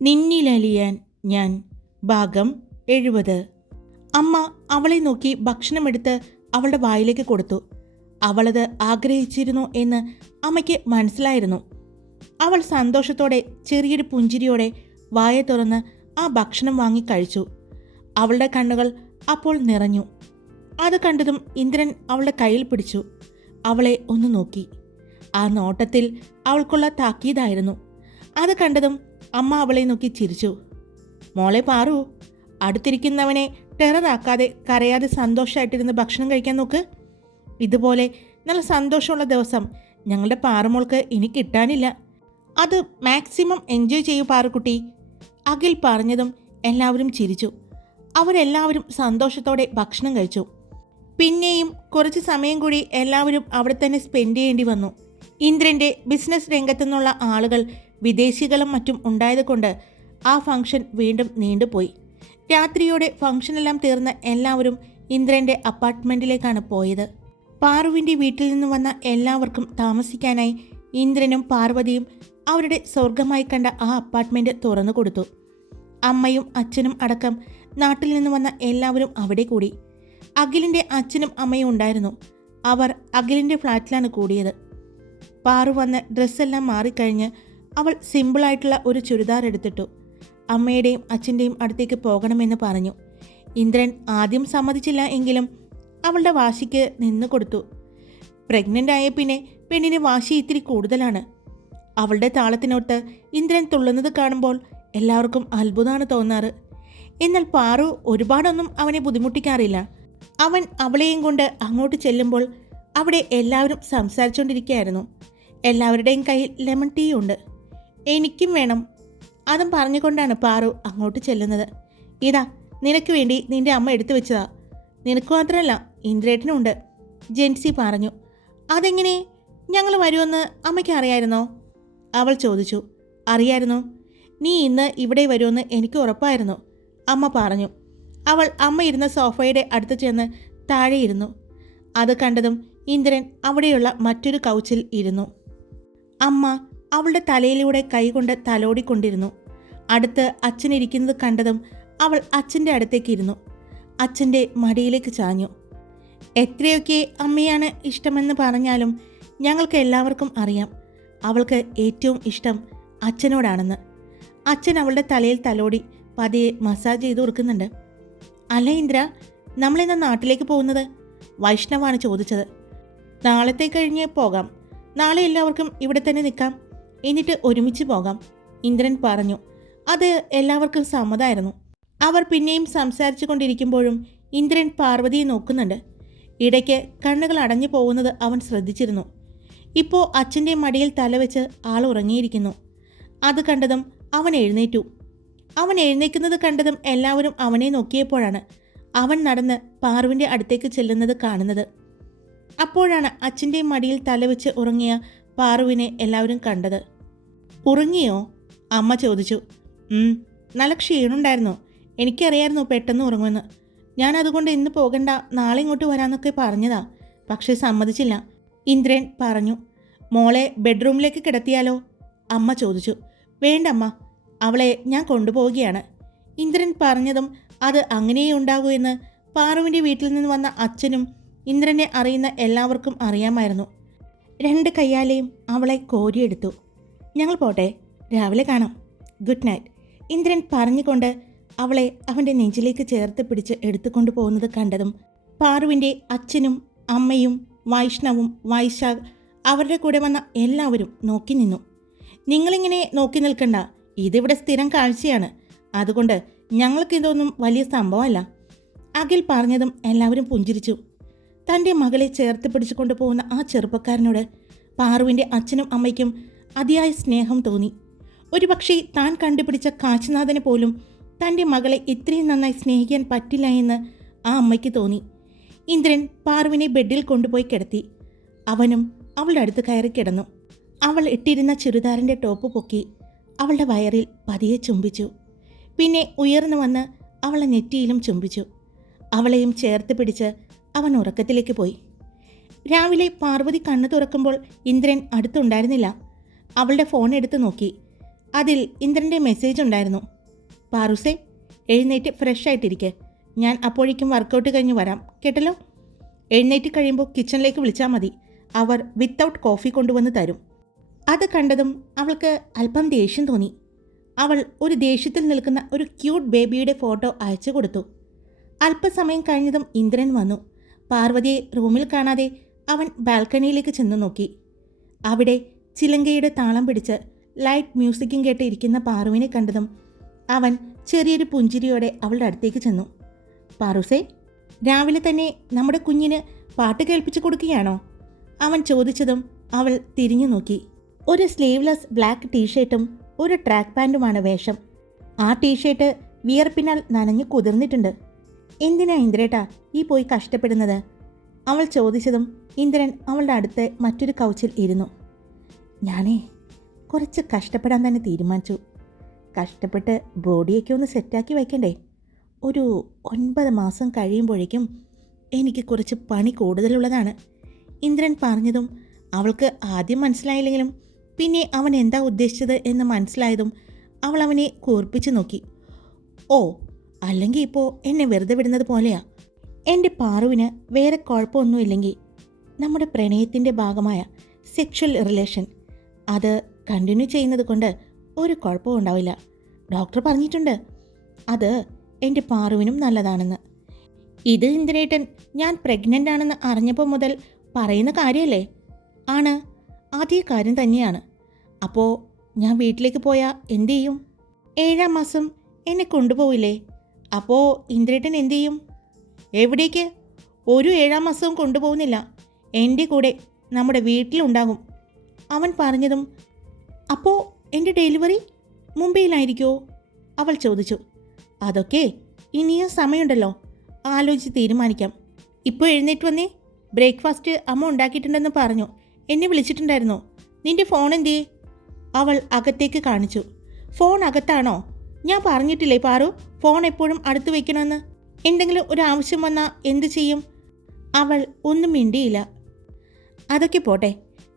നിന്നിലലിയാൻ ഞാൻ ഭാഗം 70. അമ്മ അവളെ നോക്കി ഭക്ഷണമെടുത്ത് അവളുടെ വായിലേക്ക് കൊടുത്തു. അവളത് ആഗ്രഹിച്ചിരുന്നു എന്ന് അമ്മയ്ക്ക് മനസ്സിലായിരുന്നു. അവൾ സന്തോഷത്തോടെ ചെറിയൊരു പുഞ്ചിരിയോടെ വായ തുറന്ന് ആ ഭക്ഷണം വാങ്ങി കഴിച്ചു. അവളുടെ കണ്ണുകൾ അപ്പോൾ നിറഞ്ഞു. അത് കണ്ടതും ഇന്ദ്രൻ അവളുടെ കയ്യിൽ പിടിച്ചു അവളെ ഒന്ന് നോക്കി. ആ നോട്ടത്തിൽ അവൾക്കുള്ള താക്കീതായിരുന്നു. അത് കണ്ടതും അമ്മ അവളെ നോക്കി ചിരിച്ചു. മോളെ പാറു, അടുത്തിരിക്കുന്നവനെ ടെററാക്കാതെ കരയാതെ സന്തോഷമായിട്ടിരുന്ന് ഭക്ഷണം കഴിക്കാൻ നോക്ക്. ഇതുപോലെ നല്ല സന്തോഷമുള്ള ദിവസം ഞങ്ങളുടെ പാറുമോൾക്ക് ഇനി കിട്ടാനില്ല. അത് മാക്സിമം എൻജോയ് ചെയ്യൂ പാറുക്കുട്ടി. അഖിൽ പറഞ്ഞതും എല്ലാവരും ചിരിച്ചു. അവരെല്ലാവരും സന്തോഷത്തോടെ ഭക്ഷണം കഴിച്ചു. പിന്നെയും കുറച്ച് സമയം കൂടി എല്ലാവരും അവിടെ തന്നെ സ്പെൻഡ് ചെയ്യേണ്ടി വന്നു. ഇന്ദ്രൻ്റെ ബിസിനസ് രംഗത്തു നിന്നുള്ള ആളുകൾ വിദേശികളും മറ്റും ഉണ്ടായതുകൊണ്ട് ആ ഫംഗ്ഷൻ വീണ്ടും നീണ്ടുപോയി. രാത്രിയോടെ ഫംഗ്ഷനെല്ലാം തീർന്ന് എല്ലാവരും ഇന്ദ്രൻ്റെ അപ്പാർട്ട്മെൻറ്റിലേക്കാണ് പോയത്. പാറുവിൻ്റെ വീട്ടിൽ നിന്ന് വന്ന എല്ലാവർക്കും താമസിക്കാനായി ഇന്ദ്രനും പാർവതിയും അവരുടെ സ്വർഗമായി കണ്ട ആ അപ്പാർട്ട്മെൻറ്റ് തുറന്നു കൊടുത്തു. അമ്മയും അച്ഛനും അടക്കം നാട്ടിൽ നിന്ന് വന്ന എല്ലാവരും അവിടെ കൂടി. അഖിലിൻ്റെ അച്ഛനും അമ്മയും ഉണ്ടായിരുന്നു. അവർ അഖിലിൻ്റെ ഫ്ലാറ്റിലാണ് കൂടിയത്. പാറു വന്ന് ഡ്രസ്സെല്ലാം മാറിക്കഴിഞ്ഞ് അവൾ സിമ്പിളായിട്ടുള്ള ഒരു ചുരിദാർ എടുത്തിട്ടു. അമ്മയുടെയും അച്ഛൻ്റെയും അടുത്തേക്ക് പോകണമെന്ന് പറഞ്ഞു. ഇന്ദ്രൻ ആദ്യം സമ്മതിച്ചില്ല എങ്കിലും അവളുടെ വാശിക്ക് നിന്നു കൊടുത്തു. പ്രഗ്നൻ്റ് ആയ പിന്നെ പെണ്ണിന് വാശി ഇത്തിരി കൂടുതലാണ്. അവളുടെ താളത്തിനൊത്ത് ഇന്ദ്രൻ തുള്ളുന്നത് കാണുമ്പോൾ എല്ലാവർക്കും അത്ഭുതമാണ് തോന്നാറ്. എന്നാൽ പാറു ഒരുപാടൊന്നും അവനെ ബുദ്ധിമുട്ടിക്കാറില്ല. അവൻ അവളെയും കൊണ്ട് അങ്ങോട്ട് ചെല്ലുമ്പോൾ അവിടെ എല്ലാവരും സംസാരിച്ചുകൊണ്ടിരിക്കുകയായിരുന്നു. എല്ലാവരുടെയും കയ്യിൽ ലെമൺ ടീ ഉണ്ട്. എനിക്കും വേണം. അതും പറഞ്ഞുകൊണ്ടാണ് പാറു അങ്ങോട്ട് ചെല്ലുന്നത്. ഇതാ നിനക്ക് വേണ്ടി നിന്റെ അമ്മ എടുത്തു വെച്ചതാ. നിനക്ക് മാത്രമല്ല ഇന്ദ്രേട്ടനുണ്ട്, ജെൻസി പറഞ്ഞു. അതെങ്ങനെ? ഞങ്ങൾ വരുമെന്ന് അമ്മയ്ക്ക് അറിയായിരുന്നോ? അവൾ ചോദിച്ചു. അറിയായിരുന്നു. നീ ഇന്ന് ഇവിടെ വരുമെന്ന് എനിക്ക് ഉറപ്പായിരുന്നു, അമ്മ പറഞ്ഞു. അവൾ അമ്മ ഇരുന്ന സോഫയുടെ അടുത്ത് ചെന്ന് താഴെ ഇരുന്നു. അത് കണ്ടതും ഇന്ദ്രൻ അവിടെയുള്ള മറ്റൊരു കൗച്ചിൽ ഇരുന്നു. അമ്മ അവളുടെ തലയിലൂടെ കൈകൊണ്ട് തലോടിക്കൊണ്ടിരുന്നു. അടുത്ത് അച്ഛനിരിക്കുന്നത് കണ്ടതും അവൾ അച്ഛൻ്റെ അടുത്തേക്ക് ഇരുന്നു. അച്ഛൻ്റെ മടിയിലേക്ക് ചാഞ്ഞു. എത്രയൊക്കെ അമ്മയാണ് ഇഷ്ടമെന്ന് പറഞ്ഞാലും ഞങ്ങൾക്ക് എല്ലാവർക്കും അറിയാം അവൾക്ക് ഏറ്റവും ഇഷ്ടം അച്ഛനോടാണെന്ന്. അച്ഛൻ അവളുടെ തലയിൽ തലോടി പതിയെ മസാജ് ചെയ്ത് കൊടുക്കുന്നുണ്ട്. അല്ല ഇന്ദ്ര, നമ്മളിന്ന് നാട്ടിലേക്ക് പോകുന്നത്? വൈഷ്ണവാണ് ചോദിച്ചത്. നാളത്തെ കഴിഞ്ഞ് പോകാം. നാളെ എല്ലാവർക്കും ഇവിടെ തന്നെ നിൽക്കാം, എന്നിട്ട് ഒരുമിച്ച് പോകാം, ഇന്ദ്രൻ പറഞ്ഞു. അത് എല്ലാവർക്കും സമ്മതമായിരുന്നു. അവർ പിന്നെയും സംസാരിച്ചു കൊണ്ടിരിക്കുമ്പോഴും ഇന്ദ്രൻ പാർവതിയെ നോക്കുന്നുണ്ട്. ഇടയ്ക്ക് കണ്ണുകൾ അടഞ്ഞു പോകുന്നത് അവൻ ശ്രദ്ധിച്ചിരുന്നു. ഇപ്പോൾ അച്ഛൻ്റെ മടിയിൽ തലവെച്ച് ആൾ ഉറങ്ങിയിരിക്കുന്നു. അത് കണ്ടതും അവൻ എഴുന്നേറ്റു. അവൻ എഴുന്നേക്കുന്നത് കണ്ടതും എല്ലാവരും അവനെ നോക്കിയപ്പോഴാണ് അവൻ നടന്ന് പാറുവിൻ്റെ അടുത്തേക്ക് ചെല്ലുന്നത് കാണുന്നത്. അപ്പോഴാണ് അച്ഛൻ്റെ മടിയിൽ തലവെച്ച് ഉറങ്ങിയ പാറുവിനെ എല്ലാവരും കണ്ടത്. ഉറങ്ങിയോ? അമ്മ ചോദിച്ചു. നല്ല ക്ഷീണുണ്ടായിരുന്നു. എനിക്കറിയായിരുന്നു പെട്ടെന്ന് ഉറങ്ങുമെന്ന്. ഞാൻ അതുകൊണ്ട് ഇന്ന് പോകണ്ട, നാളെ ഇങ്ങോട്ട് വരാമെന്നൊക്കെ പറഞ്ഞതാ, പക്ഷേ സമ്മതിച്ചില്ല, ഇന്ദ്രൻ പറഞ്ഞു. മോളെ ബെഡ്റൂമിലേക്ക് കിടത്തിയാലോ? അമ്മ ചോദിച്ചു. വേണ്ടമ്മ, അവളെ ഞാൻ കൊണ്ടുപോവുകയാണ്, ഇന്ദ്രൻ പറഞ്ഞതും അത് അങ്ങനെയേ ഉണ്ടാകൂ എന്ന് പാറുവിൻ്റെ വീട്ടിൽ നിന്ന് വന്ന അച്ഛനും ഇന്ദ്രനെ അറിയുന്ന എല്ലാവർക്കും അറിയാമായിരുന്നു. രണ്ട് കയ്യാലെയും അവളെ കോരിയെടുത്തു. ഞങ്ങൾ പോട്ടെ, രാവിലെ കാണാം, ഗുഡ് നൈറ്റ്, ഇന്ദ്രൻ പറഞ്ഞുകൊണ്ട് അവളെ അവൻ്റെ നെഞ്ചിലേക്ക് ചേർത്ത് പിടിച്ച് എടുത്തുകൊണ്ടു പോകുന്നത് കണ്ടതും പാറുവിൻ്റെ അച്ഛനും അമ്മയും വൈഷ്ണവും വൈശാഖ് അവരുടെ കൂടെ വന്ന എല്ലാവരും നോക്കി നിന്നു. നിങ്ങളിങ്ങനെ നോക്കി നിൽക്കണ്ട, ഇതിവിടെ സ്ഥിരം കാഴ്ചയാണ്, അതുകൊണ്ട് ഞങ്ങൾക്കിതൊന്നും വലിയ സംഭവമല്ല, അഖിൽ പറഞ്ഞതും എല്ലാവരും പുഞ്ചിരിച്ചു. തൻ്റെ മകളെ ചേർത്ത് പിടിച്ചു കൊണ്ടുപോകുന്ന ആ ചെറുപ്പക്കാരനോട് പാറുവിൻ്റെ അച്ഛനും അമ്മയ്ക്കും അതിയായ സ്നേഹം തോന്നി. ഒരുപക്ഷെ താൻ കണ്ടുപിടിച്ച കാശിനാഥന് പോലും തൻ്റെ മകളെ ഇത്രയും നന്നായി സ്നേഹിക്കാൻ പറ്റില്ല എന്ന് ആ അമ്മയ്ക്ക് തോന്നി. ഇന്ദ്രൻ പാറുവിനെ ബെഡിൽ കൊണ്ടുപോയി കിടത്തി. അവനും അവളുടെ അടുത്ത് കയറി കിടന്നു. അവൾ ഇട്ടിരുന്ന ചുരിദാറിൻ്റെ ടോപ്പ് പൊക്കി അവളുടെ വയറിൽ പതിയെ ചുംബിച്ചു. പിന്നെ ഉയർന്നു വന്ന് അവളെ നെറ്റിയിലും ചുംബിച്ചു. അവളെയും ചേർത്ത് പിടിച്ച് അവൻ ഉറക്കത്തിലേക്ക് പോയി. രാവിലെ പാർവതി കണ്ണു തുറക്കുമ്പോൾ ഇന്ദ്രൻ അടുത്തുണ്ടായിരുന്നില്ല. അവളുടെ ഫോൺ എടുത്ത് നോക്കി. അതിൽ ഇന്ദ്രൻ്റെ മെസ്സേജ് ഉണ്ടായിരുന്നു. പാറുസേ, എഴുന്നേറ്റ് ഫ്രഷ് ആയിട്ടിരിക്കെ, ഞാൻ അപ്പോഴേക്കും വർക്കൗട്ട് കഴിഞ്ഞ് വരാം കേട്ടല്ലോ. എഴുന്നേറ്റ് കഴിയുമ്പോൾ കിച്ചണിലേക്ക് വിളിച്ചാൽ മതി, അവർ വിത്തൗട്ട് കോഫി കൊണ്ടുവന്ന് തരും. അത് കണ്ടതും അവൾക്ക് അല്പം ദേഷ്യം തോന്നി. അവൾ ഒരു ദേഷ്യത്തിൽ നിൽക്കുന്ന ഒരു ക്യൂട്ട് ബേബിയുടെ ഫോട്ടോ അയച്ചു കൊടുത്തു. അല്പസമയം കഴിഞ്ഞതും ഇന്ദ്രൻ വന്നു. പാർവതിയെ റൂമിൽ കാണാതെ അവൻ ബാൽക്കണിയിലേക്ക് ചെന്നു നോക്കി. അവിടെ ചിലങ്കയുടെ താളം പിടിച്ച് ലൈറ്റ് മ്യൂസിക്കും കേട്ട് ഇരിക്കുന്ന പാറുവിനെ കണ്ടതും അവൻ ചെറിയൊരു പുഞ്ചിരിയോടെ അവളുടെ അടുത്തേക്ക് ചെന്നു. പാറുസേ, രാവിലെ തന്നെ നമ്മുടെ കുഞ്ഞിന് പാട്ട് കേൾപ്പിച്ചു കൊടുക്കുകയാണോ? അവൻ ചോദിച്ചതും അവൾ തിരിഞ്ഞു നോക്കി. ഒരു സ്ലീവ്ലെസ് ബ്ലാക്ക് ടീഷർട്ടും ഒരു ട്രാക്ക് പാൻറ്റുമാണ് വേഷം. ആ ടീഷർട്ട് വിയർപ്പിനാൽ നനഞ്ഞു കുതിർന്നിട്ടുണ്ട്. എന്തിനാ ഇന്ദ്രേട്ടാ ഈ പോയി കഷ്ടപ്പെടുന്നത്? അവൾ ചോദിച്ചതും ഇന്ദ്രൻ അവളുടെ അടുത്ത് മറ്റൊരു കൗച്ചിൽ ഇരുന്നു. ഞാനേ കുറച്ച് കഷ്ടപ്പെടാൻ തന്നെ തീരുമാനിച്ചു. കഷ്ടപ്പെട്ട് ബോഡിയൊക്കെ ഒന്ന് സെറ്റാക്കി വയ്ക്കണ്ടേ? ഒരു 9 മാസം കഴിയുമ്പോഴേക്കും എനിക്ക് കുറച്ച് പണി കൂടുതലുള്ളതാണ്. ഇന്ദ്രൻ പറഞ്ഞതും അവൾക്ക് ആദ്യം മനസ്സിലായില്ലെങ്കിലും പിന്നെ അവൻ എന്താ ഉദ്ദേശിച്ചത് എന്ന് മനസ്സിലായതും അവൾ അവനെ കൂർപ്പിച്ചു നോക്കി. ഓ, അല്ലെങ്കിൽ ഇപ്പോൾ എന്നെ വെറുതെ വിടുന്നത് പോലെയാ. എൻ്റെ പാറുവിന് വേറെ കുഴപ്പമൊന്നുമില്ലെങ്കിൽ നമ്മുടെ പ്രണയത്തിൻ്റെ ഭാഗമായ സെക്ഷൽ റിലേഷൻ അത് കണ്ടിന്യൂ ചെയ്യുന്നത് കൊണ്ട് ഒരു കുഴപ്പവും ഉണ്ടാവില്ല. ഡോക്ടർ പറഞ്ഞിട്ടുണ്ട് അത് എൻ്റെ പാറുവിനും നല്ലതാണെന്ന്. ഇത് ഇന്ദ്രേട്ടൻ ഞാൻ പ്രഗ്നൻ്റ് ആണെന്ന് അറിഞ്ഞപ്പോൾ മുതൽ പറയുന്ന കാര്യമല്ലേ? ആണ്, അതേ കാര്യം തന്നെയാണ്. അപ്പോൾ ഞാൻ വീട്ടിലേക്ക് പോയാൽ എന്തു ചെയ്യും? 7-ാം മാസം എന്നെ കൊണ്ടുപോവില്ലേ? അപ്പോൾ ഇന്ദ്രേട്ടൻ എന്തു ചെയ്യും? എവിടേക്ക്? ഒരു 7-ാം മാസവും കൊണ്ടുപോകുന്നില്ല. എൻ്റെ കൂടെ നമ്മുടെ വീട്ടിലുണ്ടാകും. അവൻ പറഞ്ഞതും അപ്പോൾ എൻ്റെ ഡെലിവറി മുംബൈയിലായിരിക്കുമോ? അവൾ ചോദിച്ചു. അതൊക്കെ ഇനിയും സമയമുണ്ടല്ലോ, ആലോചിച്ച് തീരുമാനിക്കാം. ഇപ്പോൾ എഴുന്നേറ്റ് വന്നേ. ബ്രേക്ക്ഫാസ്റ്റ് അമ്മ ഉണ്ടാക്കിയിട്ടുണ്ടെന്ന് പറഞ്ഞു. എന്നെ വിളിച്ചിട്ടുണ്ടായിരുന്നോ? നിൻ്റെ ഫോൺ എന്തേ? അവൾ അകത്തേക്ക് കാണിച്ചു. ഫോൺ അകത്താണോ? ഞാൻ പറഞ്ഞിട്ടില്ലേ പാറു, ഫോൺ എപ്പോഴും അടുത്ത് വയ്ക്കണമെന്ന്. എന്തെങ്കിലും ഒരു ആവശ്യം വന്നാൽ എന്തു ചെയ്യും? അവൾ ഒന്നും മിണ്ടിയില്ല. അതൊക്കെ പോട്ടെ,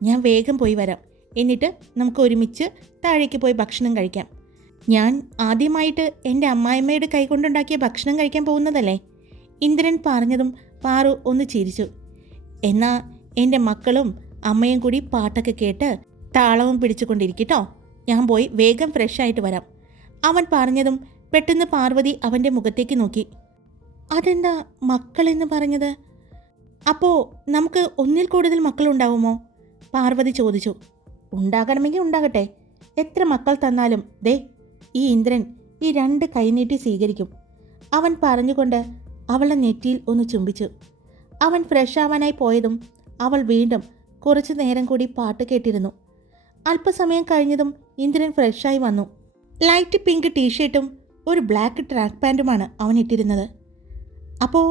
ഞാൻ വേഗം പോയി വരാം. എന്നിട്ട് നമുക്ക് ഒരുമിച്ച് താഴേക്ക് പോയി ഭക്ഷണം കഴിക്കാം. ഞാൻ ആദ്യമായിട്ട് എൻ്റെ അമ്മായിമ്മയുടെ കൈകൊണ്ടുണ്ടാക്കിയ ഭക്ഷണം കഴിക്കാൻ പോകുന്നതല്ലേ? ഇന്ദ്രൻ പറഞ്ഞതും പാറു ഒന്ന് ചിരിച്ചു. എന്നാൽ എൻ്റെ മക്കളും അമ്മയും കൂടി പാട്ടൊക്കെ കേട്ട് താളവും പിടിച്ചുകൊണ്ടിരിക്കട്ടോ. ഞാൻ പോയി വേഗം ഫ്രഷ് ആയിട്ട് വരാം. അവൻ പറഞ്ഞതും പെട്ടെന്ന് പാർവതി അവൻ്റെ മുഖത്തേക്ക് നോക്കി. അതെന്താ മക്കളെന്ന് പറഞ്ഞത്? അപ്പോൾ നമുക്ക് ഒന്നിൽ കൂടുതൽ മക്കളുണ്ടാവുമോ? പാർവതി ചോദിച്ചു. ഉണ്ടാകണമെങ്കിൽ ഉണ്ടാകട്ടെ. എത്ര മക്കൾ തന്നാലും ദേ ഈ ഇന്ദ്രൻ ഈ 2 കൈനീട്ടി സ്വീകരിക്കും. അവൻ പറഞ്ഞുകൊണ്ട് അവളുടെ നെറ്റിയിൽ ഒന്ന് ചുംബിച്ചു. അവൻ ഫ്രഷ് ആവാനായി പോയതും അവൾ വീണ്ടും കുറച്ചു നേരം കൂടി പാട്ട് കേട്ടിരുന്നു. അല്പസമയം കഴിഞ്ഞതും ഇന്ദ്രൻ ഫ്രഷായി വന്നു. ലൈറ്റ് പിങ്ക് ടീഷർട്ടും ഒരു ബ്ലാക്ക് ട്രാക്ക് പാൻറ്റുമാണ് അവൻ ഇട്ടിരുന്നത്. അപ്പോൾ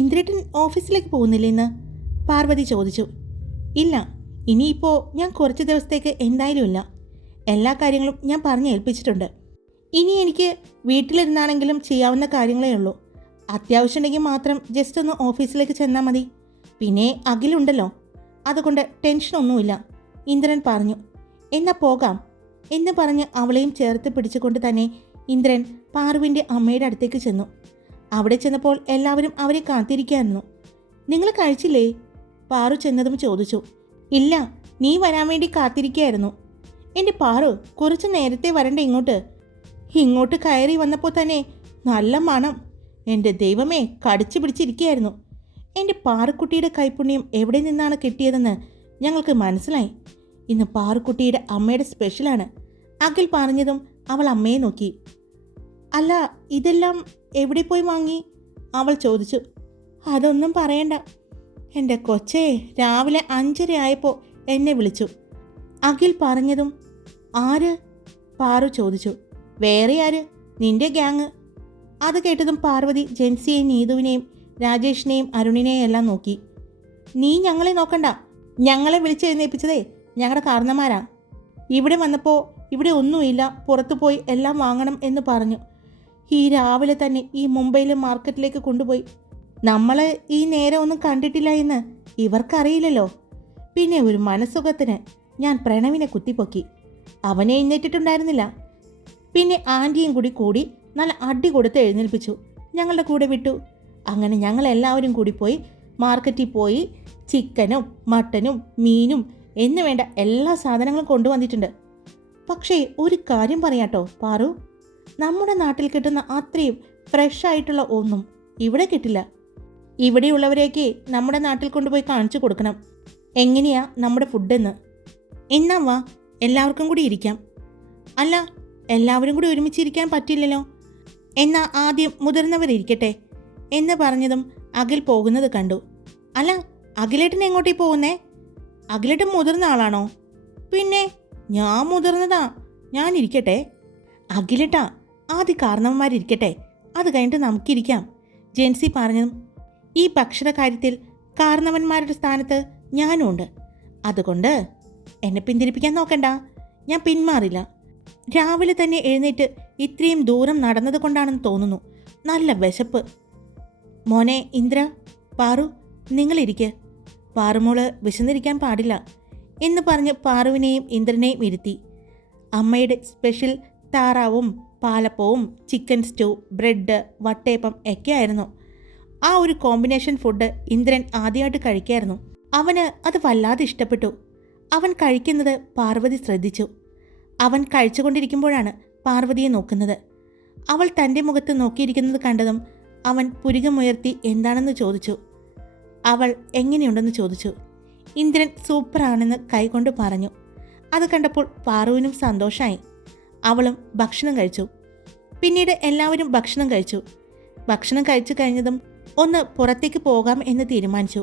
ഇന്ദ്രേട്ടൻ ഓഫീസിലേക്ക് പോകുന്നില്ല ഇന്ന്? പാർവതി ചോദിച്ചു. ഇല്ല, ഇനിയിപ്പോൾ ഞാൻ കുറച്ച് ദിവസത്തേക്ക് എന്തായാലും ഇല്ല. എല്ലാ കാര്യങ്ങളും ഞാൻ പറഞ്ഞ് ഏൽപ്പിച്ചിട്ടുണ്ട്. ഇനി എനിക്ക് വീട്ടിലിരുന്നാണെങ്കിലും ചെയ്യാവുന്ന കാര്യങ്ങളേ ഉള്ളൂ. അത്യാവശ്യമുണ്ടെങ്കിൽ മാത്രം ജസ്റ്റ് ഒന്ന് ഓഫീസിലേക്ക് ചെന്നാൽ മതി. പിന്നെ അഖിലുണ്ടല്ലോ, അതുകൊണ്ട് ടെൻഷനൊന്നുമില്ല, ഇന്ദ്രൻ പറഞ്ഞു. എന്നാൽ പോകാം എന്ന് പറഞ്ഞ് അവളെയും ചേർത്ത് പിടിച്ചുകൊണ്ട് തന്നെ ഇന്ദ്രൻ പാറുവിൻ്റെ അമ്മയുടെ അടുത്തേക്ക് ചെന്നു. അവിടെ ചെന്നപ്പോൾ എല്ലാവരും അവരെ കാത്തിരിക്കുകയായിരുന്നു. നിങ്ങൾ കഴിച്ചില്ലേ? പാറു ചെന്നതും ചോദിച്ചു. ഇല്ല, നീ വരാൻ വേണ്ടി കാത്തിരിക്കുകയായിരുന്നു. എൻ്റെ പാറു, കുറച്ച് നേരത്തെ വരണ്ടേ ഇങ്ങോട്ട്? ഇങ്ങോട്ട് കയറി വന്നപ്പോൾ തന്നെ നല്ല മണം. എൻ്റെ ദൈവമേ, കടിച്ചു പിടിച്ചിരിക്കുകയായിരുന്നു. എൻ്റെ പാറുക്കുട്ടിയുടെ കൈപ്പുണ്യം എവിടെ നിന്നാണ് കിട്ടിയതെന്ന് ഞങ്ങൾക്ക് മനസ്സിലായി. ഇന്ന് പാറുക്കുട്ടിയുടെ അമ്മയുടെ സ്പെഷ്യലാണ്. അഖിൽ പറഞ്ഞതും അവൾ അമ്മയെ നോക്കി. അല്ല, ഇതെല്ലാം എവിടെ പോയി വാങ്ങി? അവൾ ചോദിച്ചു. അതൊന്നും പറയണ്ട. എൻ്റെ കൊച്ചേ രാവിലെ 5:30 ആയപ്പോൾ എന്നെ വിളിച്ചു. അഖിൽ പറഞ്ഞതും ആര്? പാറു ചോദിച്ചു. വേറെ ആര്? നിന്റെ ഗ്യാങ്. അത് കേട്ടതും പാർവതി ജെൻസിയെയും നീതുവിനെയും രാജേഷിനെയും അരുണിനെയും എല്ലാം നോക്കി. നീ ഞങ്ങളെ നോക്കണ്ട, ഞങ്ങളെ വിളിച്ചെഴുന്നേൽപ്പിച്ചതേ ഞങ്ങളുടെ കാരണന്മാരാ. ഇവിടെ വന്നപ്പോൾ ഇവിടെ ഒന്നുമില്ല, പുറത്തു പോയി എല്ലാം വാങ്ങണം എന്ന് പറഞ്ഞു. ഈ രാവിലെ തന്നെ ഈ മുംബൈയിലെ മാർക്കറ്റിലേക്ക് കൊണ്ടുപോയി. നമ്മൾ ഈ നേരം ഒന്നും കണ്ടിട്ടില്ല എന്ന് ഇവർക്കറിയില്ലല്ലോ. പിന്നെ ഒരു മനസ്സുഖത്തിന് ഞാൻ പ്രണവിനെ കുത്തിപ്പൊക്കി. അവനെ എഴുന്നേറ്റിട്ടുണ്ടായിരുന്നില്ല. പിന്നെ ആൻറ്റിയും കൂടി നല്ല അടി കൊടുത്ത് എഴുന്നേൽപ്പിച്ചു. ഞങ്ങളുടെ കൂടെ വിട്ടു. അങ്ങനെ ഞങ്ങൾ എല്ലാവരും കൂടി പോയി മാർക്കറ്റിൽ പോയി ചിക്കനും മട്ടനും മീനും എന്ന് വേണ്ട എല്ലാ സാധനങ്ങളും കൊണ്ടുവന്നിട്ടുണ്ട്. പക്ഷേ ഒരു കാര്യം പറയാട്ടോ പാറു, നമ്മുടെ നാട്ടിൽ കിട്ടുന്ന അത്രയും ഫ്രഷ് ആയിട്ടുള്ള ഒന്നും ഇവിടെ കിട്ടില്ല. ഇവിടെയുള്ളവരെയൊക്കെ നമ്മുടെ നാട്ടിൽ കൊണ്ടുപോയി കാണിച്ചു കൊടുക്കണം എങ്ങനെയാ നമ്മുടെ ഫുഡെന്ന്. എന്നാ വാ, എല്ലാവർക്കും കൂടി ഇരിക്കാം. അല്ല, എല്ലാവരും കൂടി ഒരുമിച്ചിരിക്കാൻ പറ്റില്ലല്ലോ. എന്നാ ആദ്യം മുതിർന്നവരിരിക്കട്ടെ എന്ന് പറഞ്ഞതും അഖിൽ പോകുന്നത് കണ്ടു. അല്ല, അഖിലേട്ടൻ എങ്ങോട്ടേ പോകുന്നേ? അഖിലേട്ടൻ മുതിർന്ന ആളാണോ? പിന്നെ ഞാൻ മുതിർന്നതാ, ഞാൻ ഇരിക്കട്ടെ. അഖിലേട്ടാ, ആദ്യം കാരണവന്മാരിരിക്കട്ടെ, അത് കഴിഞ്ഞിട്ട് നമുക്കിരിക്കാം. ജെൻസി പറഞ്ഞതും ഈ ഭക്ഷണ കാര്യത്തിൽ കാരണവന്മാരുടെ സ്ഥാനത്ത് ഞാനും ഉണ്ട്. അതുകൊണ്ട് എന്നെ പിന്തിരിപ്പിക്കാൻ നോക്കണ്ട, ഞാൻ പിന്മാറില്ല. രാവിലെ തന്നെ എഴുന്നേറ്റ് ഇത്രയും ദൂരം നടന്നത് കൊണ്ടാണെന്ന് തോന്നുന്നു. നല്ല വിശപ്പ്. മോനെ ഇന്ദ്ര, പാറു നിങ്ങളിരിക്ക്. പാറുമോള് വിശന്നിരിക്കാൻ പാടില്ല എന്ന് പറഞ്ഞ് പാറുവിനെയും ഇന്ദ്രനെയും ഇരുത്തി. അമ്മയുടെ സ്പെഷ്യൽ താറാവും പാലപ്പവും ചിക്കൻ സ്റ്റൂ, ബ്രെഡ്, വട്ടയപ്പം ഒക്കെയായിരുന്നു. ആ ഒരു കോമ്പിനേഷൻ ഫുഡ് ഇന്ദ്രൻ ആദ്യമായിട്ട് കഴിക്കായിരുന്നു. അവന് അത് വല്ലാതെ ഇഷ്ടപ്പെട്ടു. അവൻ കഴിക്കുന്നത് പാർവതി ശ്രദ്ധിച്ചു. അവൻ കഴിച്ചുകൊണ്ടിരിക്കുമ്പോഴാണ് പാർവതിയെ നോക്കുന്നത്. അവൾ തൻ്റെ മുഖത്ത് നോക്കിയിരിക്കുന്നത് കണ്ടതും അവൻ പുരികമുയർത്തി എന്താണെന്ന് ചോദിച്ചു. അവൾ എങ്ങനെയുണ്ടെന്ന് ചോദിച്ചു. ഇന്ദ്രൻ സൂപ്പറാണെന്ന് കൈകൊണ്ട് പറഞ്ഞു. അത് കണ്ടപ്പോൾ പാറുവിനും സന്തോഷമായി. അവളും ഭക്ഷണം കഴിച്ചു. പിന്നീട് എല്ലാവരും ഭക്ഷണം കഴിച്ചു. ഭക്ഷണം കഴിച്ചു കഴിഞ്ഞതും ഒന്ന് പുറത്തേക്ക് പോകാം എന്ന് തീരുമാനിച്ചു.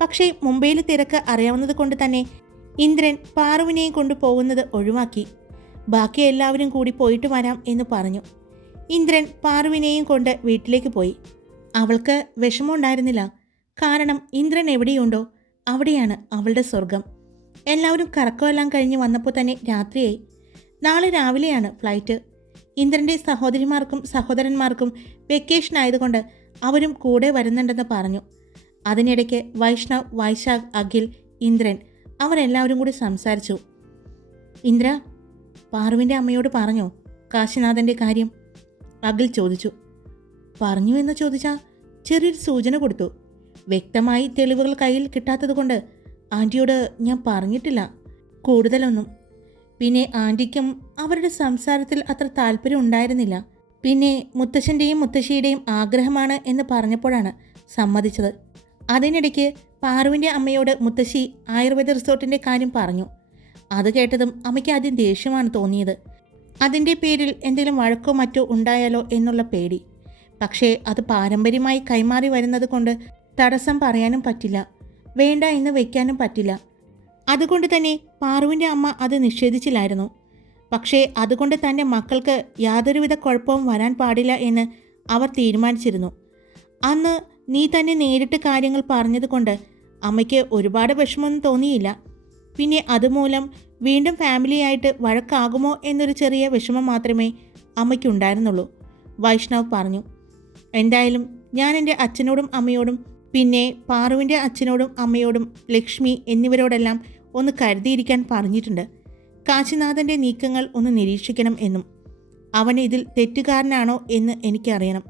പക്ഷേ മുംബൈയിലെ തിരക്ക് അറിയാവുന്നത് കൊണ്ട് തന്നെ ഇന്ദ്രൻ പാറുവിനെയും കൊണ്ട് പോകുന്നത് ഒഴിവാക്കി. ബാക്കി എല്ലാവരും കൂടി പോയിട്ട് വരാം എന്ന് പറഞ്ഞു. ഇന്ദ്രൻ പാറുവിനെയും കൊണ്ട് വീട്ടിലേക്ക് പോയി. അവൾക്ക് വിഷമമുണ്ടായിരുന്നില്ല. കാരണം ഇന്ദ്രൻ എവിടെയുണ്ടോ അവിടെയാണ് അവളുടെ സ്വർഗം. എല്ലാവരും കറക്കമെല്ലാം കഴിഞ്ഞ് വന്നപ്പോൾ തന്നെ രാത്രിയായി. നാളെ രാവിലെയാണ് ഫ്ലൈറ്റ്. ഇന്ദ്രൻ്റെ സഹോദരിമാർക്കും സഹോദരന്മാർക്കും വെക്കേഷൻ ആയതുകൊണ്ട് അവരും കൂടെ വരുന്നുണ്ടെന്ന് പറഞ്ഞു. അതിനിടയ്ക്ക് വൈഷ്ണവ്, വൈശാഖ്, അഖിൽ, ഇന്ദ്രൻ അവരെല്ലാവരും കൂടി സംസാരിച്ചു. ഇന്ദ്ര, പാറുവിൻ്റെ അമ്മയോട് പറഞ്ഞോ കാശിനാഥൻ്റെ കാര്യം? അഖിൽ ചോദിച്ചു. പറഞ്ഞു എന്ന് ചോദിച്ചാൽ ചെറിയൊരു സൂചന കൊടുത്തു. വ്യക്തമായി തെളിവുകൾ കയ്യിൽ കിട്ടാത്തത് കൊണ്ട് ആൻറ്റിയോട് ഞാൻ പറഞ്ഞിട്ടില്ല കൂടുതലൊന്നും. പിന്നെ ആൻറ്റിക്കും അവരുടെ സംസാരത്തിൽ അത്ര താല്പര്യം ഉണ്ടായിരുന്നില്ല. പിന്നെ മുത്തശ്ശൻ്റെയും മുത്തശ്ശിയുടെയും ആഗ്രഹമാണ് എന്ന് പറഞ്ഞപ്പോഴാണ് സമ്മതിച്ചത്. അതിനിടയ്ക്ക് പാറുവിൻ്റെ അമ്മയോട് മുത്തശ്ശി ആയുർവേദ റിസോർട്ടിൻ്റെ കാര്യം പറഞ്ഞു. അത് കേട്ടതും അമ്മയ്ക്ക് ആദ്യം ദേഷ്യമാണ് തോന്നിയത്. അതിൻ്റെ പേരിൽ എന്തെങ്കിലും വഴക്കോ മറ്റോ ഉണ്ടായാലോ എന്നുള്ള പേടി. പക്ഷേ അത് പാരമ്പര്യമായി കൈമാറി വരുന്നത് കൊണ്ട് തടസ്സം പറയാനും പറ്റില്ല, വേണ്ട എന്ന് വയ്ക്കാനും പറ്റില്ല. അതുകൊണ്ട് തന്നെ പാറുവിൻ്റെ അമ്മ അത് നിഷേധിച്ചില്ലായിരുന്നു. പക്ഷേ അതുകൊണ്ട് തൻ്റെ മക്കൾക്ക് യാതൊരുവിധ കുഴപ്പവും വരാൻ പാടില്ല എന്ന് അവർ തീരുമാനിച്ചിരുന്നു. അന്ന് നീ തന്നെ നേരിട്ട് കാര്യങ്ങൾ പറഞ്ഞതുകൊണ്ട് അമ്മയ്ക്ക് ഒരുപാട് വിഷമമൊന്നും തോന്നിയില്ല. പിന്നെ അതുമൂലം വീണ്ടും ഫാമിലിയായിട്ട് വഴക്കാകുമോ എന്നൊരു ചെറിയ വിഷമം മാത്രമേ അമ്മയ്ക്കുണ്ടായിരുന്നുള്ളൂ, വൈഷ്ണവ് പറഞ്ഞു. എന്തായാലും ഞാൻ എൻ്റെ അച്ഛനോടും അമ്മയോടും പിന്നെ പാറുവിൻ്റെ അച്ഛനോടും അമ്മയോടും ലക്ഷ്മി എന്നിവരോടെല്ലാം ഒന്ന് കരുതിയിരിക്കാൻ പറഞ്ഞിട്ടുണ്ട്. കാശിനാഥൻ്റെ നീക്കങ്ങൾ ഒന്ന് നിരീക്ഷിക്കണം എന്നും. അവൻ ഇതിൽ തെറ്റുകാരനാണോ എന്ന് എനിക്കറിയണം.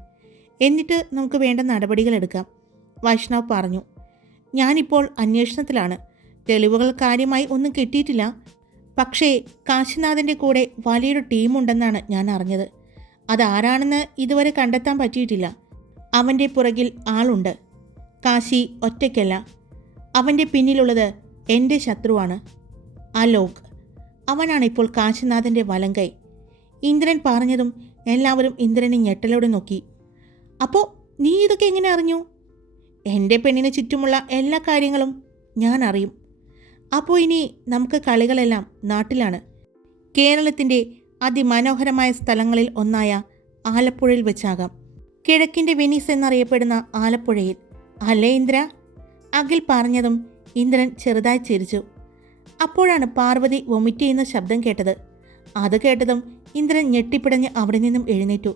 എന്നിട്ട് നമുക്ക് വേണ്ട നടപടികളെടുക്കാം, വൈഷ്ണവ് പറഞ്ഞു. ഞാനിപ്പോൾ അന്വേഷണത്തിലാണ്. തെളിവുകൾ കാര്യമായി ഒന്നും കിട്ടിയിട്ടില്ല. പക്ഷേ കാശിനാഥൻ്റെ കൂടെ വലിയൊരു ടീമുണ്ടെന്നാണ് ഞാൻ അറിഞ്ഞത്. അതാരാണെന്ന് ഇതുവരെ കണ്ടെത്താൻ പറ്റിയിട്ടില്ല. അവൻ്റെ പുറകിൽ ആളുണ്ട്. കാശി ഒറ്റയ്ക്കല്ല. അവൻ്റെ പിന്നിലുള്ളത് എൻ്റെ ശത്രുവാണ്, അലോക്. അവനാണ് ഇപ്പോൾ കാശിനാഥൻ്റെ വലങ്കൈ. ഇന്ദ്രൻ പറഞ്ഞതും എല്ലാവരും ഇന്ദ്രനെ ഞെട്ടലോടെ നോക്കി. അപ്പോൾ നീ ഇതൊക്കെ എങ്ങനെ അറിഞ്ഞു? എൻ്റെ പെണ്ണിന് ചുറ്റുമുള്ള എല്ലാ കാര്യങ്ങളും ഞാൻ അറിയും. അപ്പോൾ ഇനി നമുക്ക് കളികളെല്ലാം നാട്ടിലാണ്. കേരളത്തിൻ്റെ അതിമനോഹരമായ സ്ഥലങ്ങളിൽ ഒന്നായ ആലപ്പുഴയിൽ വെച്ചാകാം. കിഴക്കിൻ്റെ വെനീസ് എന്നറിയപ്പെടുന്ന ആലപ്പുഴയിൽ, അല്ലേ ഇന്ദ്ര? അഖിൽ പറഞ്ഞതും ഇന്ദ്രൻ ചെറുതായി ചിരിച്ചു. അപ്പോഴാണ് പാർവതി വൊമിറ്റ് ചെയ്യുന്ന ശബ്ദം കേട്ടത്. അത് കേട്ടതും ഇന്ദ്രൻ ഞെട്ടിപ്പിടഞ്ഞ് അവിടെ നിന്നും എഴുന്നേറ്റു.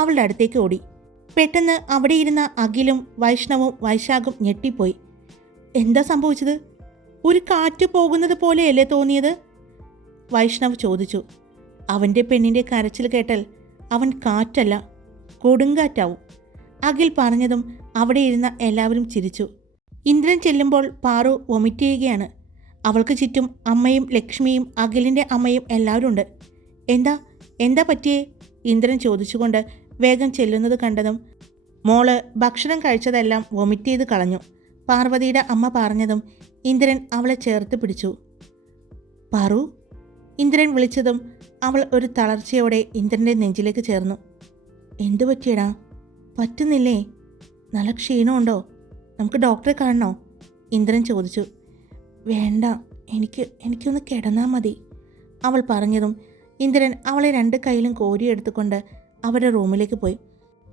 അവളുടെ അടുത്തേക്ക് ഓടി. പെട്ടെന്ന് അവിടെ ഇരുന്ന അഖിലും വൈഷ്ണവും വൈശാഖും ഞെട്ടിപ്പോയി. എന്താ സംഭവിച്ചത്? ഒരു കാറ്റ് പോകുന്നത് പോലെയല്ലേ തോന്നിയത്? വൈഷ്ണവ് ചോദിച്ചു. അവൻ്റെ പെണ്ണിൻ്റെ കരച്ചിൽ കേട്ടാൽ അവൻ കാറ്റല്ല കൊടുങ്കാറ്റാവും. അഖിൽ പറഞ്ഞതും അവിടെ ഇരുന്ന എല്ലാവരും ചിരിച്ചു. ഇന്ദ്രൻ ചെല്ലുമ്പോൾ പാറു വൊമിറ്റ് ചെയ്യുകയാണ്. അവൾക്ക് ചുറ്റും അമ്മയും ലക്ഷ്മിയും അഖിലിൻ്റെ അമ്മയും എല്ലാവരും ഉണ്ട്. എന്താ എന്താ പറ്റിയേ? ഇന്ദ്രൻ ചോദിച്ചുകൊണ്ട് വേഗം ചെല്ലുന്നത് കണ്ടതും മോള് ഭക്ഷണം കഴിച്ചതെല്ലാം വൊമിറ്റ് ചെയ്ത് കളഞ്ഞു. പാർവതിയുടെ അമ്മ പറഞ്ഞതും ഇന്ദ്രൻ അവളെ ചേർത്ത് പിടിച്ചു. പാറു, ഇന്ദ്രൻ വിളിച്ചതും അവൾ ഒരു തളർച്ചയോടെ ഇന്ദ്രൻ്റെ നെഞ്ചിലേക്ക് ചേർന്നു. എന്തു പറ്റിയടാ? പറ്റുന്നില്ലേ? നല്ല ക്ഷീണമുണ്ടോ? നമുക്ക് ഡോക്ടറെ കാണണോ? ഇന്ദ്രൻ ചോദിച്ചു. വേണ്ട, എനിക്കൊന്ന് കിടന്നാൽ മതി, അവൾ പറഞ്ഞതും ഇന്ദ്രൻ അവളെ 2 കൈയിലും കോരിയെടുത്തുകൊണ്ട് അവരുടെ റൂമിലേക്ക് പോയി.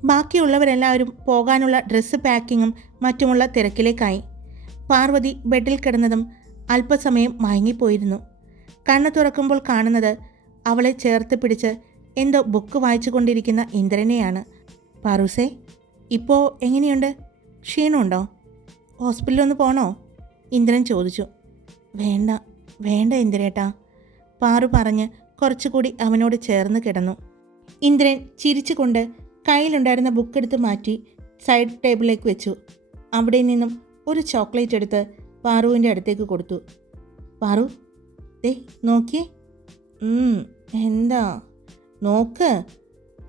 ബാക്കിയുള്ളവരെല്ലാവരും പോകാനുള്ള ഡ്രസ്സ് പാക്കിങ്ങും മറ്റുമുള്ള തിരക്കിലേക്കായി. പാർവതി ബെഡിൽ കിടന്നതും അല്പസമയം മയങ്ങിപ്പോയിരുന്നു. കണ്ണു തുറക്കുമ്പോൾ കാണുന്നത് അവളെ ചേർത്ത് പിടിച്ച് എന്തോ ബുക്ക് വായിച്ചു കൊണ്ടിരിക്കുന്ന ഇന്ദ്രനെയാണ്. പാറൂസേ, ഇപ്പോൾ എങ്ങനെയുണ്ട്? ക്ഷീണമുണ്ടോ? ഹോസ്പിറ്റലിലൊന്ന് പോണോ? ഇന്ദ്രൻ ചോദിച്ചു. വേണ്ട വേണ്ട ഇന്ദ്രേട്ടാ, പാറു പറഞ്ഞ് കുറച്ചുകൂടി അവനോട് ചേർന്ന് കിടന്നു. ഇന്ദ്രൻ ചിരിച്ചുകൊണ്ട് കയ്യിലുണ്ടായിരുന്ന ബുക്കെടുത്ത് മാറ്റി സൈഡ് ടേബിളിലേക്ക് വെച്ചു. അവിടെ നിന്നും ഒരു ചോക്ലേറ്റ് എടുത്ത് പാറുവിൻ്റെ അടുത്തേക്ക് കൊടുത്തു. പാറു, ദേ നോക്കിയേ. എന്താ? നോക്ക്.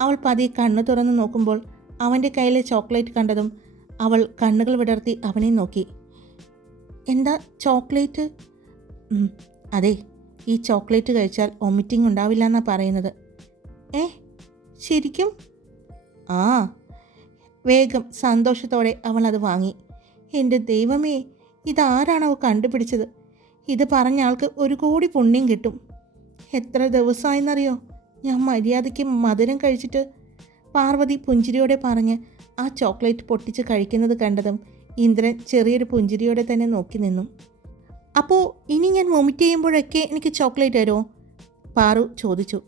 അവൾ പതിയെ കണ്ണു തുറന്ന് നോക്കുമ്പോൾ അവൻ്റെ കയ്യിലെ ചോക്ലേറ്റ് കണ്ടതും അവൾ കണ്ണുകൾ വിടർത്തി അവനെ നോക്കി. എന്താ ചോക്ലേറ്റ്? അതെ, ഈ ചോക്ലേറ്റ് കഴിച്ചാൽ വൊമിറ്റിംഗ് ഉണ്ടാവില്ല എന്നാണ് പറയുന്നത്. ശരിക്കും? ആ. വേഗം സന്തോഷത്തോടെ അവൾ അത് വാങ്ങി. എൻ്റെ ദൈവമേ, ഇതാരാണോ കണ്ടുപിടിച്ചത്? ഇത് പറഞ്ഞ ആൾക്ക് 1 കോടി പുണ്യം കിട്ടും. എത്ര ദിവസമായെന്നറിയോ ഞാൻ മര്യാദയ്ക്ക് മധുരം കഴിച്ചിട്ട്? പാർവതി പുഞ്ചിരിയോടെ പറഞ്ഞ് ആ ചോക്ലേറ്റ് പൊട്ടിച്ച് കഴിക്കുന്നത് കണ്ടതും ഇന്ദ്രൻ ചെറിയൊരു പുഞ്ചിരിയോടെ തന്നെ നോക്കി നിന്നു. അപ്പോൾ ഇനി ഞാൻ വൊമിറ്റ് ചെയ്യുമ്പോഴൊക്കെ എനിക്ക് ചോക്ലേറ്റ് തരുമോ? പാറു ചോദിച്ചു.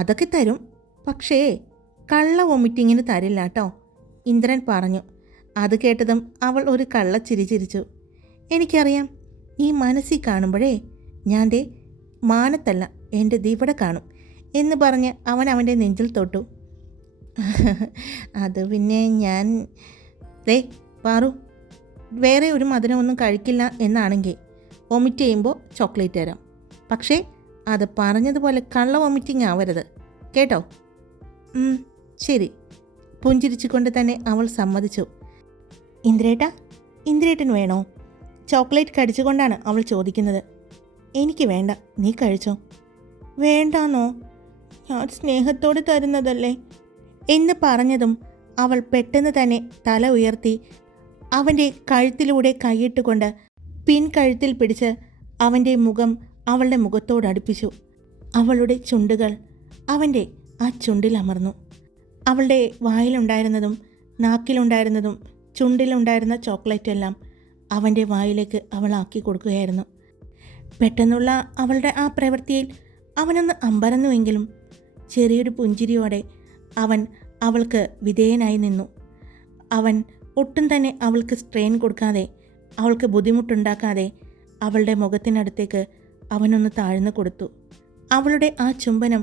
അതൊക്കെ തരും, പക്ഷേ കള്ള വൊമിറ്റിങ്ങിന് തരില്ല കേട്ടോ, ഇന്ദ്രൻ പറഞ്ഞു. അത് കേട്ടതും അവൾ ഒരു കള്ളച്ചിരി ചിരിച്ചു. എനിക്കറിയാം, ഈ മനസ്സിൽ കാണുമ്പോഴേ ഞാൻ ദേ മാനത്തല്ല എൻ്റെ ഇവിടെ കാണും എന്ന് പറഞ്ഞ് അവൻ അവൻ്റെ നെഞ്ചിൽ തൊട്ടു. അത് പിന്നെ ഞാൻ ദേ പാറു, വേറെ ഒരു മധുരമൊന്നും കഴിക്കില്ല എന്നാണെങ്കിൽ വൊമിറ്റ് ചെയ്യുമ്പോൾ ചോക്ലേറ്റ് തരാം. പക്ഷേ അത് പറഞ്ഞതുപോലെ കള്ള വൊമിറ്റിംഗ് ആവരുത് കേട്ടോ. ശരി, പുഞ്ചിരിച്ചുകൊണ്ട് തന്നെ അവൾ സമ്മതിച്ചു. ഇന്ദ്രേട്ടൻ വേണോ? ചോക്ലേറ്റ് കടിച്ചുകൊണ്ടാണ് അവൾ ചോദിക്കുന്നത്. എനിക്ക് വേണ്ട, നീ കഴിച്ചോ. വേണ്ടാന്നോ? ഞാൻ സ്നേഹത്തോടെ തരുന്നതല്ലേ എന്ന് പറഞ്ഞതും അവൾ പെട്ടെന്ന് തന്നെ തല ഉയർത്തി അവൻ്റെ കഴുത്തിലൂടെ കൈയിട്ടുകൊണ്ട് പിൻകഴുത്തിൽ പിടിച്ച് അവൻ്റെ മുഖം അവളുടെ മുഖത്തോടടുപ്പിച്ചു. അവളുടെ ചുണ്ടുകൾ അവൻ്റെ ആ ചുണ്ടിൽ അമർന്നു. അവളുടെ വായിലുണ്ടായിരുന്നതും നാക്കിലുണ്ടായിരുന്നതും ചുണ്ടിലുണ്ടായിരുന്ന ചോക്ലേറ്റ് എല്ലാം അവൻ്റെ വായിലേക്ക് അവൾ ആക്കി കൊടുക്കുകയായിരുന്നു. പെട്ടെന്നുള്ള അവളുടെ ആ പ്രവൃത്തിയിൽ അവനൊന്ന് അമ്പരന്നുവെങ്കിലും ചെറിയൊരു പുഞ്ചിരിയോടെ അവൻ അവൾക്ക് വിധേയനായി നിന്നു. അവൻ ഒട്ടും തന്നെ അവൾക്ക് സ്ട്രെയിൻ കൊടുക്കാതെ, അവൾക്ക് ബുദ്ധിമുട്ടുണ്ടാക്കാതെ അവളുടെ മുഖത്തിനടുത്തേക്ക് അവനൊന്ന് താഴ്ന്നു കൊടുത്തു. അവളുടെ ആ ചുംബനം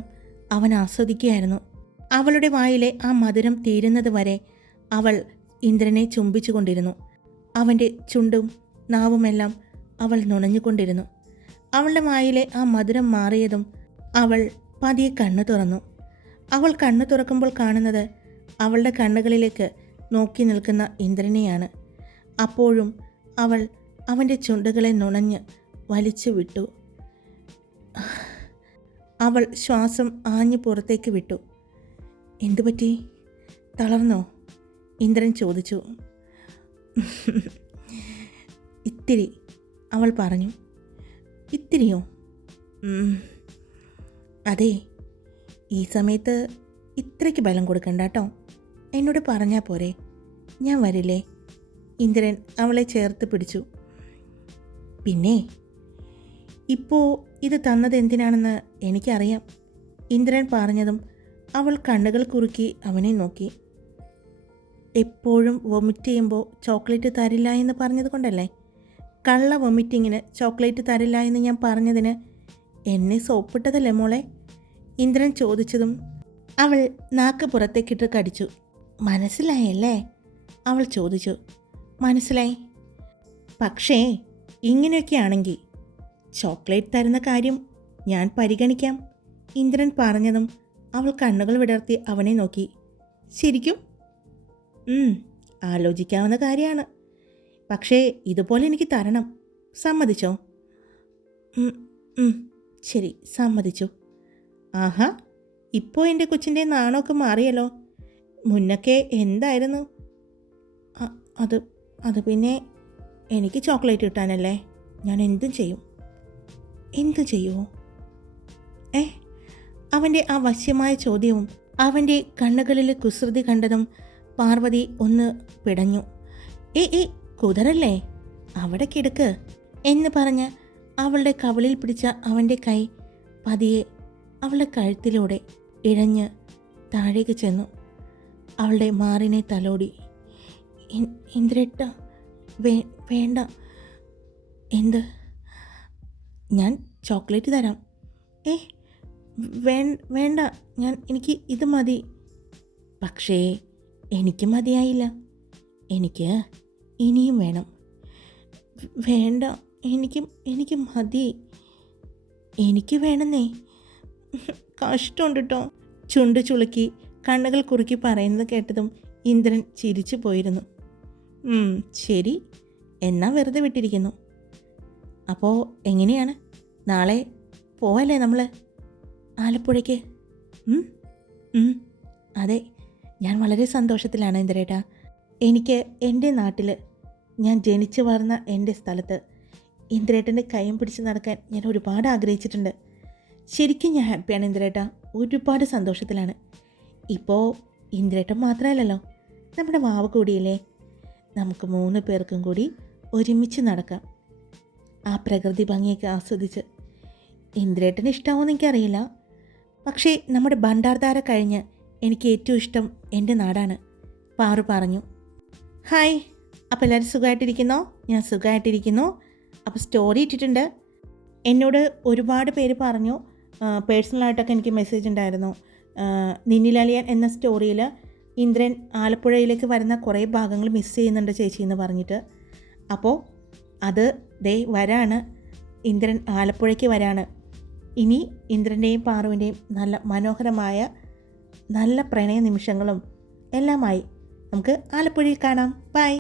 അവൻ ആസ്വദിക്കുകയായിരുന്നു. അവളുടെ വായിലെ ആ മധുരം തീരുന്നത് വരെ അവൾ ഇന്ദ്രനെ ചുംബിച്ചു കൊണ്ടിരുന്നു. അവൻ്റെ ചുണ്ടും നാവുമെല്ലാം അവൾ നുണഞ്ഞുകൊണ്ടിരുന്നു. അവളുടെ വായിലെ ആ മധുരം മാറിയതും അവൾ പതിയെ കണ്ണു തുറന്നു. അവൾ കണ്ണു തുറക്കുമ്പോൾ കാണുന്നത് അവളുടെ കണ്ണുകളിലേക്ക് നോക്കി നിൽക്കുന്ന ഇന്ദ്രനെയാണ്. അപ്പോഴും അവൾ അവൻ്റെ ചുണ്ടുകളെ നുണഞ്ഞ് വലിച്ചു വിട്ടു. അവൾ ശ്വാസം ആഞ്ഞു പുറത്തേക്ക് വിട്ടു. എന്തുപറ്റി? തളർന്നോ? ഇന്ദ്രൻ ചോദിച്ചു. ഇത്തിരി, അവൾ പറഞ്ഞു. ഇത്തിരിയോ? അതെ, ഈ സമയത്ത് ഇത്രയ്ക്ക് ബലം കൊടുക്കണ്ട കേട്ടോ. എന്നോട് പറഞ്ഞാൽ പോരെ, ഞാൻ വരില്ലേ? ഇന്ദ്രൻ അവളെ ചേർത്ത് പിടിച്ചു. പിന്നെ ഇപ്പോൾ ഇത് തന്നത് എന്തിനാണെന്ന് എനിക്കറിയാം, ഇന്ദ്രൻ പറഞ്ഞതും അവൾ കണ്ണുകൾ കുറുക്കി അവനെ നോക്കി. എപ്പോഴും വൊമിറ്റ് ചെയ്യുമ്പോൾ ചോക്ലേറ്റ് തരില്ല എന്ന് പറഞ്ഞത് കൊണ്ടല്ലേ? കള്ള വൊമിറ്റിങ്ങിന് ചോക്ലേറ്റ് തരില്ല എന്ന് ഞാൻ പറഞ്ഞതിന് എന്നെ സോപ്പിട്ടതല്ലേ മോളെ? ഇന്ദ്രൻ ചോദിച്ചതും അവൾ നാക്ക് പുറത്തേക്കിട്ട് കടിച്ചു. മനസ്സിലായല്ലേ? അവൾ ചോദിച്ചു. മനസ്സിലായി. പക്ഷേ ഇങ്ങനെയൊക്കെയാണെങ്കിൽ ചോക്ലേറ്റ് തരുന്ന കാര്യം ഞാൻ പരിഗണിക്കാം. ഇന്ദ്രൻ പറഞ്ഞതും അവൾ കണ്ണുകൾ വിടർത്തി അവനെ നോക്കി. ശരിക്കും? ആലോചിക്കാവുന്ന കാര്യമാണ്. പക്ഷേ ഇതുപോലെ എനിക്ക് തരണം. സമ്മതിച്ചോ? ശരി, സമ്മതിച്ചു. ആഹാ, ഇപ്പോൾ എൻ്റെ കൊച്ചിൻ്റെ നാണമൊക്കെ മാറിയല്ലോ. മുന്നൊക്കെ എന്തായിരുന്നു? അത് പിന്നെ എനിക്ക് ചോക്ലേറ്റ് കിട്ടാനല്ലേ ഞാൻ എന്തും ചെയ്യും. എന്തു ചെയ്യുമോ? അവൻ്റെ ആ വശ്യമായ ചോദ്യവും അവൻ്റെ കണ്ണുകളിൽ കുസൃതി കണ്ടതും പാർവതി ഒന്ന് പിടഞ്ഞു. കുതിരല്ലേ, അവിടെ കിടക്ക് എന്ന് പറഞ്ഞ് അവളുടെ കവിളിൽ പിടിച്ച അവൻ്റെ കൈ പതിയെ അവളുടെ കഴുത്തിലൂടെ ഇഴഞ്ഞ് താഴേക്ക് ചെന്നു. അവളുടെ മാറിനെ തലോടി. ഇന്ദ്രേട്ട, വേണ്ട. എന്ത്? ഞാൻ ചോക്ലേറ്റ് തരാം. വേണ്ട, എനിക്ക് ഇത് മതി. പക്ഷേ എനിക്ക് മതിയായില്ല. എനിക്ക് ഇനിയും വേണം. വേണ്ട, എനിക്ക് മതി. എനിക്ക് വേണമെന്നേ. കഷ്ടമുണ്ട് കേട്ടോ. ചുണ്ട് ചുളുക്കി കണ്ണുകൾ കുറുക്കി പറയുന്നത് കേട്ടതും ഇന്ദ്രൻ ചിരിച്ചു പോയിരുന്നു. ശരി, എന്നാ വെറുതെ വിട്ടിരിക്കുന്നു. അപ്പോൾ എങ്ങനെയാണ്? നാളെ പോവല്ലേ നമ്മൾ ആലപ്പുഴയ്ക്ക്? അതെ, ഞാൻ വളരെ സന്തോഷത്തിലാണ് ഇന്ദ്രേട്ടാ. എനിക്ക് എൻ്റെ നാട്ടിൽ, ഞാൻ ജനിച്ചു വളർന്ന എൻ്റെ സ്ഥലത്ത് ഇന്ദ്രേട്ടൻ്റെ കൈയും പിടിച്ച് നടക്കാൻ ഞാൻ ഒരുപാട് ആഗ്രഹിച്ചിട്ടുണ്ട്. ശരിക്കും ഞാൻ ഹാപ്പിയാണ് ഇന്ദ്രേട്ടാ, ഒരുപാട് സന്തോഷത്തിലാണ്. ഇപ്പോൾ ഇന്ദ്രേട്ടൻ മാത്രമല്ലല്ലോ, നമ്മുടെ വാവ് കൂടിയില്ലേ. നമുക്ക് 3 പേർക്കും കൂടി ഒരുമിച്ച് നടക്കാം, ആ പ്രകൃതി ഭംഗിയൊക്കെ ആസ്വദിച്ച്. ഇന്ദ്രേട്ടന് ഇഷ്ടമാവുമെന്ന് എനിക്കറിയില്ല, പക്ഷേ നമ്മുടെ ഭണ്ഡാർധാര കഴിഞ്ഞ് എനിക്ക് ഏറ്റവും ഇഷ്ടം എൻ്റെ നാടാണ്, പാറു പറഞ്ഞു. ഹായ്, അപ്പോൾ എല്ലാവരും സുഖമായിട്ടിരിക്കുന്നോ? ഞാൻ സുഖമായിട്ടിരിക്കുന്നു. അപ്പോൾ സ്റ്റോറി ഇട്ടിട്ടുണ്ട്. എന്നോട് ഒരുപാട് പേര് പറഞ്ഞു, പേഴ്സണലായിട്ടൊക്കെ എനിക്ക് മെസ്സേജ് ഉണ്ടായിരുന്നു. നിന്നിലലിയൻ എന്ന സ്റ്റോറിയിൽ ഇന്ദ്രൻ ആലപ്പുഴയിലേക്ക് വരുന്ന കുറേ ഭാഗങ്ങൾ മിസ് ചെയ്യുന്നുണ്ട് ചേച്ചി എന്ന് പറഞ്ഞിട്ട്. അപ്പോൾ അത് വരാണ്, ഇന്ദ്രൻ ആലപ്പുഴയ്ക്ക് വരാണ്. ഇനി ഇന്ദ്രൻ്റെയും പാറുവിൻ്റെയും നല്ല മനോഹരമായ നല്ല പ്രണയ നിമിഷങ്ങളും എല്ലാമായി നമുക്ക് ആലപ്പുഴയിൽ കാണാം. ബൈ.